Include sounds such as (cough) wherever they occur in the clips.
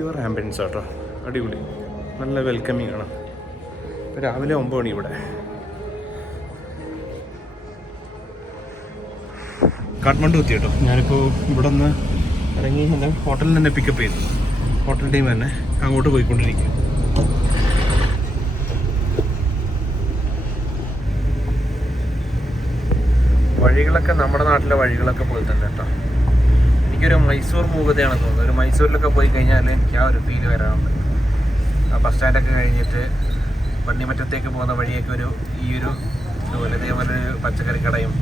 Pure ambience കേട്ടോ അടിപൊളി. നല്ല വെൽക്കമിങ് ആണ്. രാവിലെ ഒമ്പത് മണി ഇവിടെ. കാഠ്മണ്ഡു എത്തി കേട്ടോ. ഞാനിപ്പോൾ ഇവിടെ നിന്ന് ഇറങ്ങി എന്റെ ഹോട്ടലിൽ തന്നെ പിക്കപ്പ് ചെയ്തു. ഹോട്ടൽ ടീം തന്നെ അങ്ങോട്ട് പോയിക്കൊണ്ടിരിക്കും വഴികളൊക്കെ നമ്മുടെ നാട്ടിലെ വഴികളൊക്കെ പോലെ തന്നെ കേട്ടോ. എനിക്കൊരു മൈസൂർ മൂകതയാണ് തോന്നുന്നത് ഒരു മൈസൂരിലൊക്കെ പോയി കഴിഞ്ഞാൽ എനിക്ക് ആ ഒരു ഫീൽ വരാറുണ്ട് ആ ബസ് സ്റ്റാൻഡൊക്കെ കഴിഞ്ഞിട്ട് വണ്ടിമറ്റത്തേക്ക് പോകുന്ന വഴിയൊക്കെ ഒരു ഈ ഒരു ഇതുപോലെ ഇതേപോലെ ഒരു പച്ചക്കറി കടയും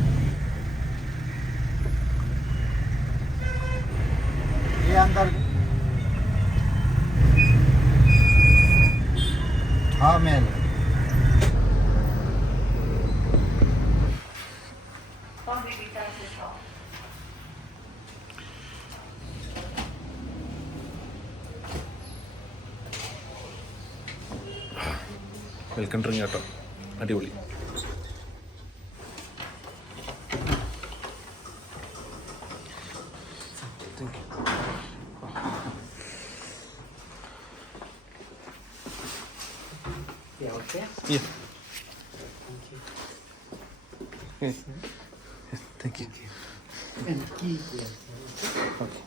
ये अंदर हाँ मैल വെൽക്കം ഡ്രിങ്ക് കേട്ടോ അടിപൊളി Yeah, thank you. Here. Okay.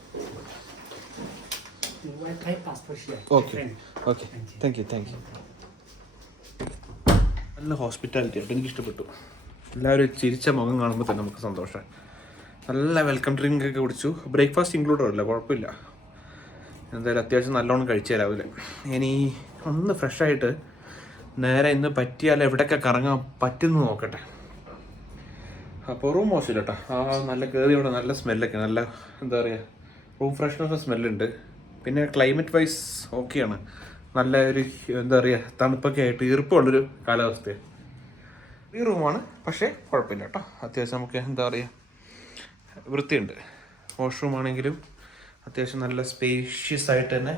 The Wi-Fi passport here. നല്ല ഹോസ്പിറ്റാലിറ്റി ആയിട്ട് എനിക്ക് ഇഷ്ടപ്പെട്ടു. എല്ലാവരും ചിരിച്ച മുഖം കാണുമ്പോൾ തന്നെ നമുക്ക് സന്തോഷം. നല്ല വെൽക്കം ഡ്രിങ്ക് ഒക്കെ കുടിച്ചു. ബ്രേക്ക്ഫാസ്റ്റ് ഇൻക്ലൂഡഡ് അല്ല കുഴപ്പമില്ല. എന്തായാലും അത്യാവശ്യം നല്ലോണം കഴിച്ചു രാവിലെ. ഇനി ഒന്ന് ഫ്രഷായിട്ട് നേരെ ഇന്ന് പറ്റിയാൽ എവിടെയൊക്കെ കറങ്ങാൻ പറ്റുന്നു നോക്കട്ടെ. അപ്പോൾ റൂം മോശമില്ല കേട്ടോ ആ നല്ല കയറി ഇവിടെ നല്ല സ്മെല്ലൊക്കെ നല്ല എന്താ പറയുക റൂം ഫ്രഷ്നസ് സ്മെല്ലുണ്ട് പിന്നെ ക്ലൈമറ്റ് വൈസ് ഓക്കെയാണ് നല്ല ഒരു എന്താ പറയുക തണുപ്പൊക്കെ ആയിട്ട് ഈർപ്പമുള്ളൊരു കാലാവസ്ഥയാണ് ഈ റൂമാണ് പക്ഷേ കുഴപ്പമില്ല കേട്ടോ അത്യാവശ്യം നമുക്ക് എന്താ പറയുക വൃത്തിയുണ്ട്. വാഷ്റൂം ആണെങ്കിലും അത്യാവശ്യം നല്ല സ്പേഷ്യസ് ആയിട്ട് തന്നെ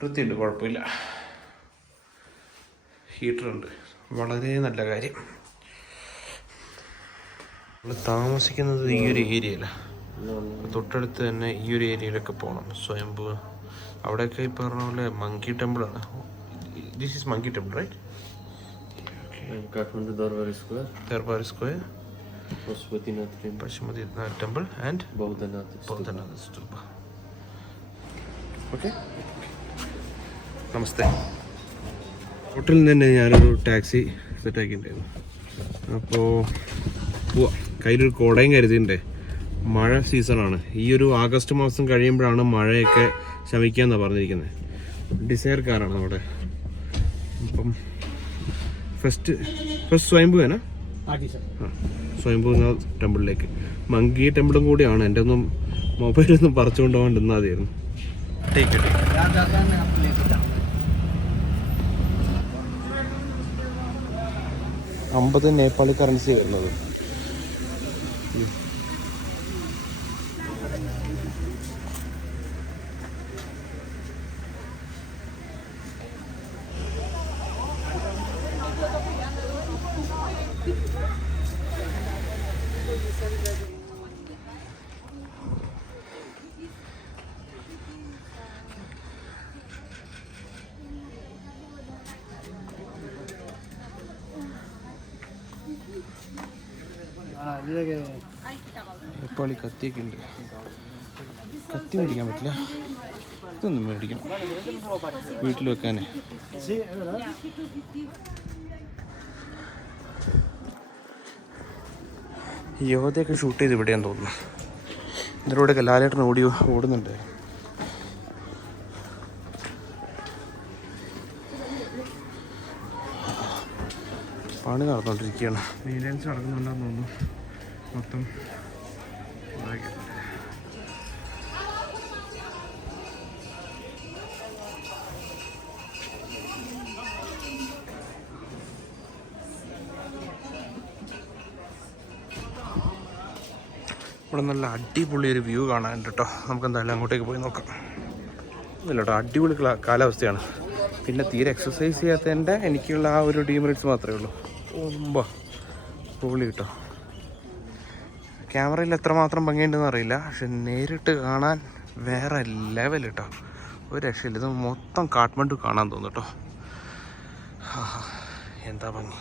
വൃത്തിയുണ്ട് കുഴപ്പമില്ല. ഹീറ്ററുണ്ട്. വളരെ നല്ല കാര്യം. നമ്മൾ താമസിക്കുന്നത് ഈ ഒരു ഏരിയയിലാണ് തൊട്ടടുത്ത് തന്നെ ഈ ഒരു ഏരിയയിലൊക്കെ പോകണം സ്വയംഭൂ അവിടെയൊക്കെ ഈ പറഞ്ഞ പോലെ monkey ടെമ്പിളാണ് this is monkey temple right Kathmandu Durbar square Durbar square Pashupatinath temple Pashupatinath and Boudhanath Boudhanath stupa okay Namaste ഹോട്ടലിൽ തന്നെ ഞാനൊരു ടാക്സി സെറ്റ് സെറ്റാക്കിയിട്ടുണ്ടായിരുന്നു അപ്പോൾ പോവാം കയ്യിലൊരു കോടയും കരുതിയിട്ടുണ്ടേ. മഴ സീസണാണ് ഈ ഒരു ആഗസ്റ്റ് മാസം കഴിയുമ്പോഴാണ് മഴയൊക്കെ ശമിക്കുക എന്നാണ് പറഞ്ഞിരിക്കുന്നത് ഡിസയർ കാറാണ് അവിടെ. അപ്പം ഫസ്റ്റ് ഫസ്റ്റ് സ്വയംഭൂവേനാ? സ്വയംഭൂനാഥ് ടെമ്പിളിലേക്ക്. മങ്കി ടെമ്പിളും കൂടിയാണ്. എന്റെ ഒന്നും മൊബൈലൊന്നും പറിച്ചുകൊണ്ട് പോകാൻ മതിയായിരുന്നു ടേക്ക് അമ്പത് നേപ്പാളി കറൻസി വരുന്നത്. നേപ്പാളി കത്തിയൊക്കെ ഉണ്ട്. കത്തി മേടിക്കാൻ പറ്റില്ല. ഇതൊന്നും മേടിക്കണം. വീട്ടിൽ വെക്കാനേ. യോധയൊക്കെ ഷൂട്ട് ചെയ്ത് ഇവിടെയാന്ന് തോന്നുന്നു. ഇതിലൂടെയൊക്കെ ലാലേട്ടൻ ഓടി ഓടുന്നുണ്ട്. പണി നടന്നുകൊണ്ടിരിക്കുകയാണ്. മെയിന്റെനൻസ് നടക്കുന്നുണ്ടെന്ന് തോന്നുന്നു. മൊത്തം. ഇവിടെ നല്ല അടിപൊളി ഒരു വ്യൂ കാണാനുണ്ട് കേട്ടോ. നമുക്ക് എന്തായാലും അങ്ങോട്ടേക്ക് പോയി നോക്കാം. ഇല്ല കേട്ടോ അടിപൊളി ക്ലാ- കാലാവസ്ഥയാണ്. പിന്നെ തീരെ എക്സസൈസ് ചെയ്യാത്തതിന്റെ എനിക്കുള്ള ആ ഒരു ഡീമെറിറ്റ്സ് മാത്രമേ ഉള്ളൂ. ഒമ്പ പൊളി കേട്ടോ. ക്യാമറയിൽ എത്രമാത്രം ഭംഗിയുണ്ടെന്ന് അറിയില്ല. പക്ഷെ നേരിട്ട് കാണാൻ വേറെ ലെവൽ കേട്ടോ ഒരു രക്ഷയില്ല. ഇത് മൊത്തം കാഠ്മണ്ഡു കാണാൻ തോന്നും കേട്ടോ എന്താ ഭംഗി.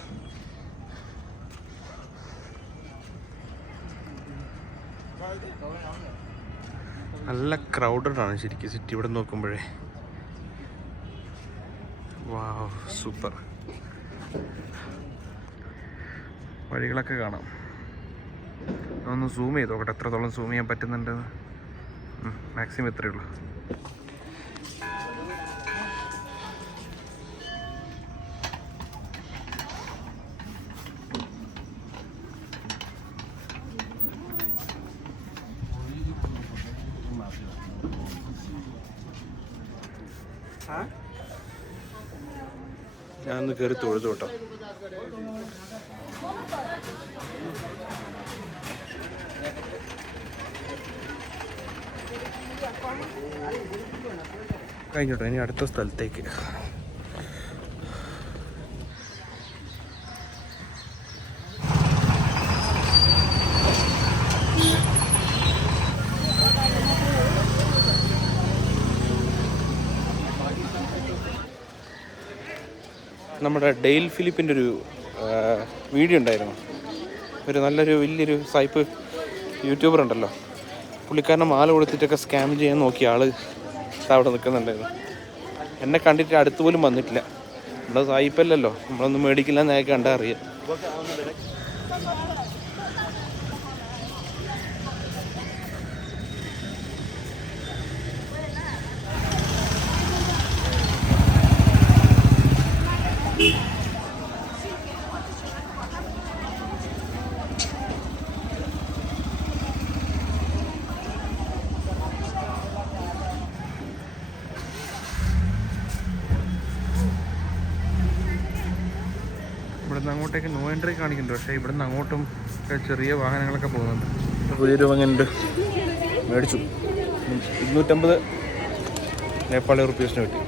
നല്ല ക്രൗഡഡ് ആണ് ശരിക്കും സിറ്റി ഇവിടെ നോക്കുമ്പോഴേ. വാവ് സൂപ്പർ വഴികളൊക്കെ കാണാം. ഒന്ന് സൂം ചെയ്ത് നോക്കട്ടെ എത്രത്തോളം സൂം ചെയ്യാൻ പറ്റുന്നുണ്ടെന്ന് മാക്സിമം ഇത്രയേ ഉള്ളൂ. ഞാനൊന്ന് കയറി തൊഴുതു കേട്ടോ കഴിഞ്ഞോട്ടോ ഇനി അടുത്ത സ്ഥലത്തേക്ക്. നമ്മുടെ ഡെയിൽ ഫിലിപ്പിന്റെ ഒരു വീഡിയോ ഉണ്ടായിരുന്നു. ഒരു നല്ലൊരു വലിയൊരു സൈപ്പ് യൂട്യൂബർ ഉണ്ടല്ലോ. പുള്ളിക്കാരനെ മാല കൊടുത്തിട്ടൊക്കെ സ്കാം ചെയ്യാൻ നോക്കിയ ആൾ. ദാ അവിടെ നിൽക്കുന്നുണ്ടായിരുന്നു. എന്നെ കണ്ടിട്ട് അടുത്ത് പോലും വന്നിട്ടില്ല. നമ്മുടെ സായിപ്പല്ലല്ലോ. നമ്മളൊന്നും മേടിക്കില്ല എന്നൊക്കെ കണ്ടാൽ അറിയാം. അങ്ങോട്ടേക്ക് നോ എൻട്രി കാണിക്കുന്നുണ്ട്. പക്ഷേ ഇവിടുന്ന് അങ്ങോട്ടും ചെറിയ വാഹനങ്ങളൊക്കെ പോകുന്നുണ്ട്. പുതിയൊരു വാങ്ങുന്നുണ്ട് മേടിച്ചു. ഇരുന്നൂറ്റമ്പത് നേപ്പാളി റുപ്പീസിന് കിട്ടി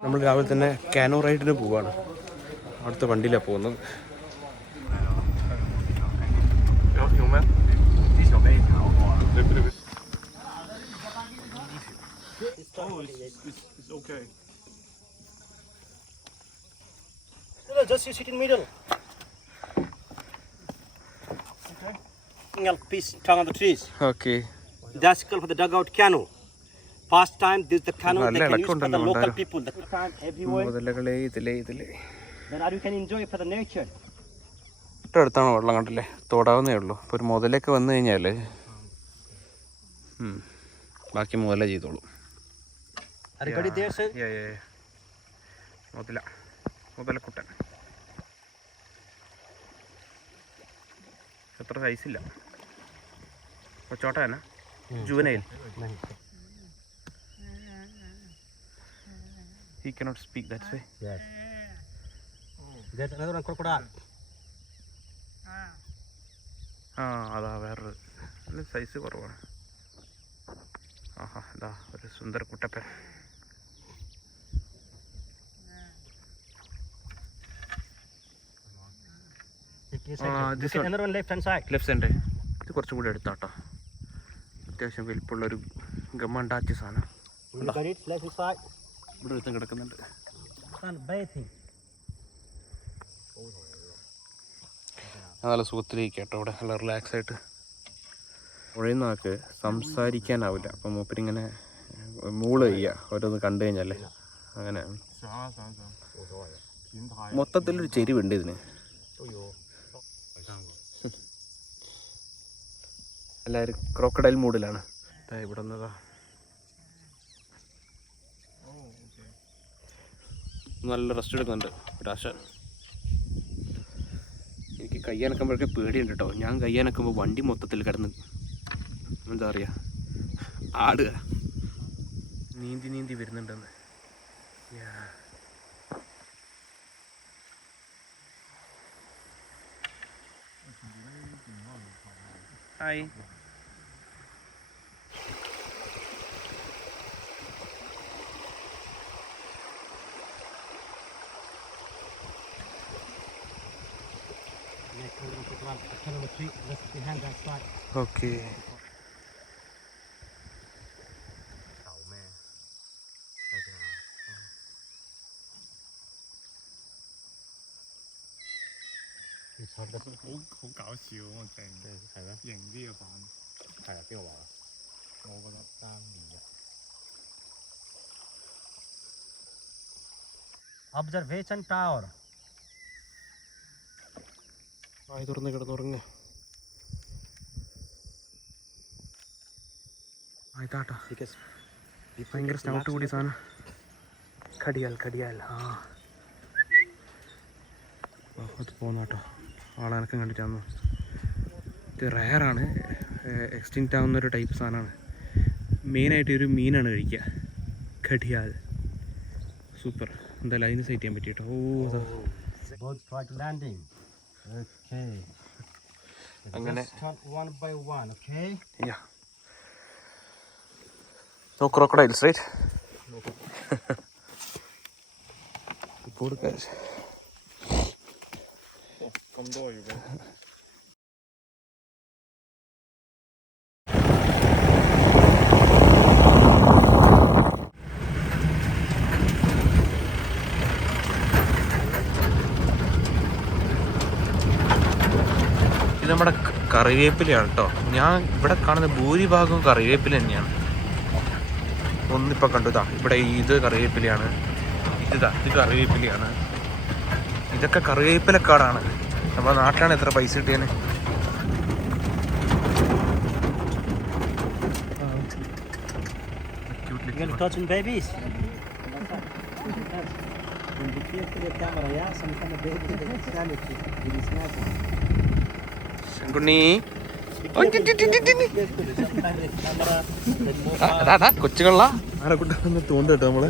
നമ്മൾ രാവിലെ തന്നെ കാനോ റൈഡിന് പോവാണ് അടുത്ത വണ്ടിയിലാണ് പോകുന്നത് just you sit in middle. Okay. Piece tongue on the trees. Okay. That's called for the dugout canoe. Past time, this the കാനോ നല്ല they can use for the ഇളക്കമുണ്ടല്ലോ local ഉണ്ടായിരുന്നു. people. The time everywhere. മുതലകളെ ഇതിലേ ഇതിലേ. Then you can enjoy for the nature. തൊട്ടടുത്താണ് വെള്ളം കണ്ടല്ലേ? തോടാവുന്നേ ഉള്ളൂ. അപ്പോൾ ഒരു മുതലൊക്കെ വന്നു കഴിഞ്ഞാൽ ബാക്കി മുതല ചെയ്തോളൂ. Are you ready there, sir? മുതല. മുതലക്കുട്ടൻ. എത്ര സൈസില്ല കൊച്ചോട്ട തന്നെ? ജൂനയിൽ he cannot speak that's way Yes. There's another one crocodile. ആ അതാ വേറൊരു. നല്ല സൈസ് കുറവാണ്. ആഹാ ഇതാ ഒരു സുന്ദര കുട്ടപ്പൻ. ഇത് കുറച്ചും കൂടി എടുത്താട്ടോ അത്യാവശ്യം വലിപ്പമുള്ളൊരു ഗമ്മണ്ടാച്ച സാധനം. ഇവിടെ ഒരുത്തം കിടക്കുന്നുണ്ട്. നല്ല സുഖത്തിലേക്ക് കേട്ടോ ഇവിടെ. നല്ല റിലാക്സ് ആയിട്ട്. പുഴയിൽ ആൾക്ക് സംസാരിക്കാനാവില്ല. അപ്പം മൂപ്പരിങ്ങനെ മൂൾ ചെയ്യുക ഓരോന്ന് കണ്ടു കഴിഞ്ഞാലേ. അങ്ങനെ. മൊത്തത്തിലൊരു ചെരിവുണ്ട് ഇതിന്. എല്ലാവരും ക്രോക്കഡൈൽ മൂഡിലാണ്. ഇവിടെ നിന്നതാ. നല്ല റെസ്റ്റ് എടുക്കുന്നുണ്ട്. രാശ എനിക്ക് കയ്യാനക്കുമ്പോഴൊക്കെ പേടിയുണ്ട് കേട്ടോ ഞാൻ കയ്യാനക്കുമ്പോൾ വണ്ടി മൊത്തത്തിൽ കിടന്ന് എന്താ പറയുക ആടുക. നീന്തി നീന്തി വരുന്നുണ്ടെന്ന്. Hi. യാ. Hi okay Observation tower. ആയി തുറന്ന് കിടന്നുറങ്ങ ആയിത്താട്ടാ ഭയങ്കര സ്നൗട്ട് കൂടി സാധനം. കടിയാൽ കടിയാൽ ആ. അത് പോകുന്ന കേട്ടോ ആളനക്കം കണ്ടിട്ടാന്ന്. ഇത് റയറാണ് എക്സ്റ്റിങ്റ്റ് ആവുന്ന ഒരു ടൈപ്പ് സാധനമാണ് മെയിനായിട്ട് ഒരു മീനാണ് കഴിക്കുക കടിയാൽ സൂപ്പർ എന്തായാലും അതിന് സൈറ്റ് ചെയ്യാൻ പറ്റിയിട്ടോ. ഓ. Okay. അങ്ങനെ. Just crocodiles, right? No. one, okay? Yeah. Come door, you Poor guys. ഇത് നമ്മുടെ കറിവേപ്പിലയാണ് കേട്ടോ ഞാൻ ഇവിടെ കാണുന്ന ഭൂരിഭാഗവും കറിവേപ്പില തന്നെയാണ് ഒന്നിപ്പോൾ കണ്ടുതാ ഇവിടെ ഇത് കറിവേപ്പിലയാണ് ഇതാ ഇത് കറിവേപ്പിലയാണ് ഇതൊക്കെ കറിവേപ്പിലക്കാടാണ് നമ്മുടെ നാട്ടിലാണ് എത്ര പൈസ snapping. Sankunni Be careful, careful. Sometimes the camera that move out. കൊച്ചുകള ആരെ കൂട്ടാന്ന് തോന്നുന്നു കേട്ടോ നമ്മൾ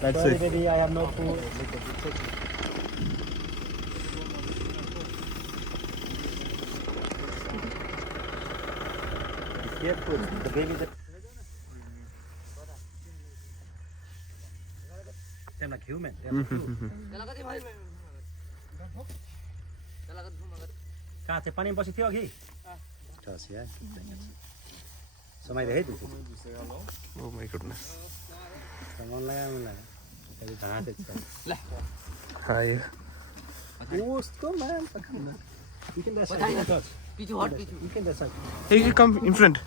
They're like that. They're like human. કાંચે પાણી પછી થયો ઘી ઠસ યાર સમય રહે દીધું ઓ માય ગુડનેસ સમન લાયા મને લાગે એ ઘણા છે લે હાય ઓસ તો મેં પકડના You can You can. Hey, you come in front.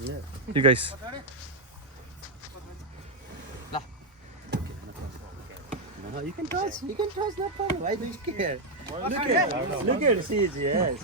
Yeah. You guys. No, you can touch. You can touch. No problem. Why do you care? Look at. Look at. See, yes.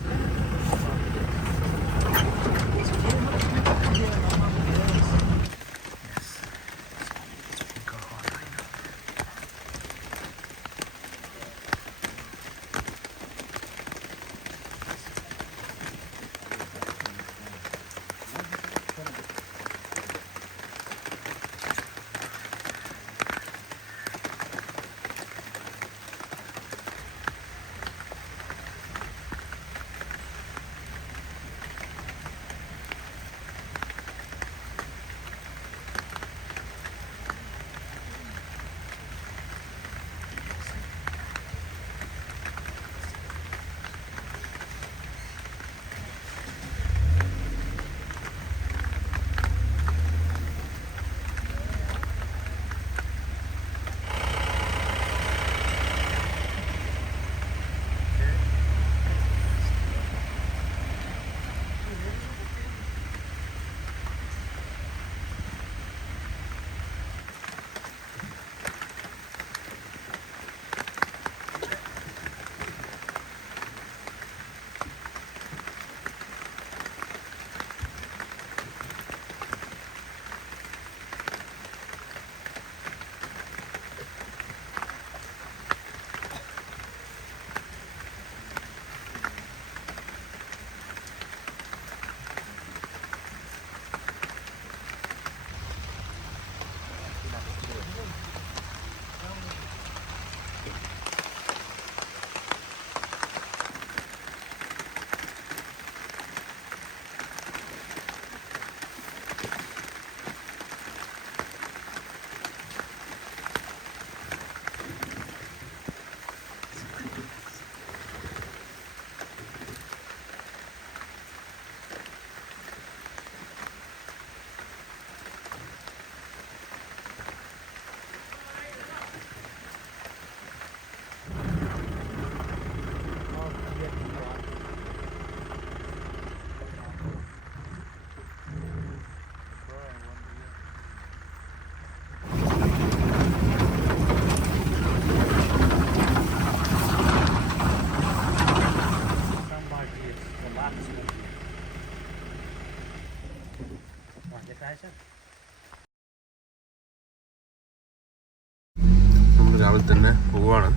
തന്നെ പോവാണ്.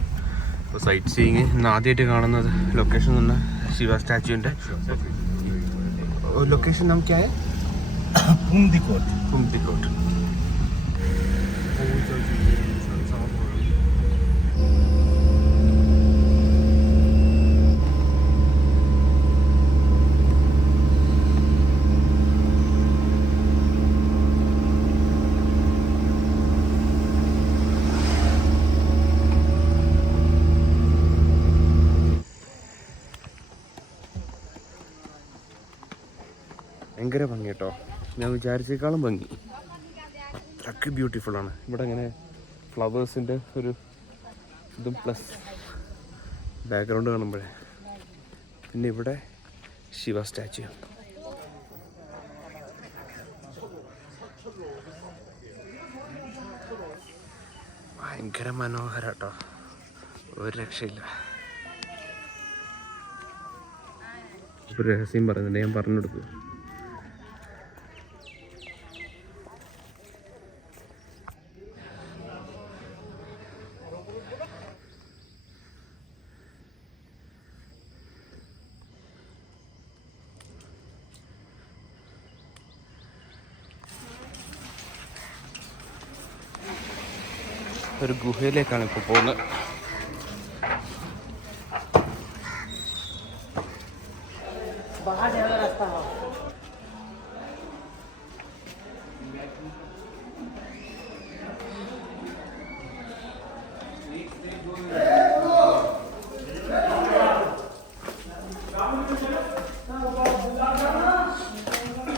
അപ്പോൾ site seeing ഇന്ന് ആദ്യമായിട്ട് കാണുന്നത് location തന്നെ Shiva സ്റ്റാച്യുവിന്റെ location നമുക്ക് (coughs) Pumdikot. കുംതിക്കോട്ട് ഭയങ്കര ഭംഗി കേട്ടോ ഞാൻ വിചാരിച്ചേക്കാളും ഭംഗി. ബ്യൂട്ടിഫുൾ ആണ്. ഇവിടെ ഇങ്ങനെ ഫ്ലവേഴ്സിന്റെ ഒരു ഇതും പ്ലസ് ബാക്ക്ഗ്രൗണ്ട് കാണുമ്പോഴേ. പിന്നെ ഇവിടെ ശിവ സ്റ്റാച്ചു ഭയങ്കര മനോഹര കേട്ടോ ഒരു രക്ഷയില്ല. ഒരു രഹസ്യം പറയുന്നുണ്ട്. ഞാൻ പറഞ്ഞു കൊടുക്കുക ഗുഹയിലേക്കാണ് ഇപ്പോൾ പോകുന്നത്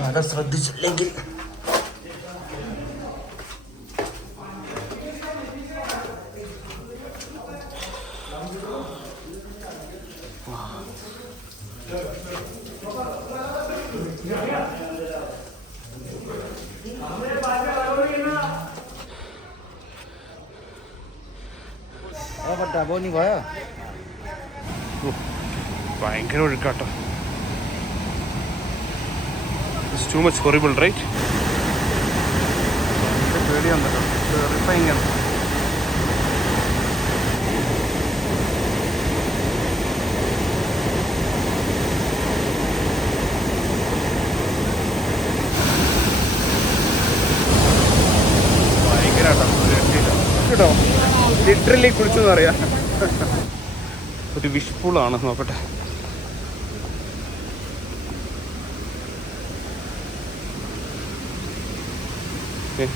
അത് ശ്രദ്ധിച്ചില്ലെങ്കിൽ ഭയങ്കര ഒഴുക്കാട്ടോ. It's too much horrible right പേടിയുണ്ടല്ലോ ഭയങ്കര കേട്ടോ. ലിറ്ററലി കുളിച്ചു പറയാ. ഒരു വിഷ് പൂളാണ് നോക്കട്ടെ. ഏ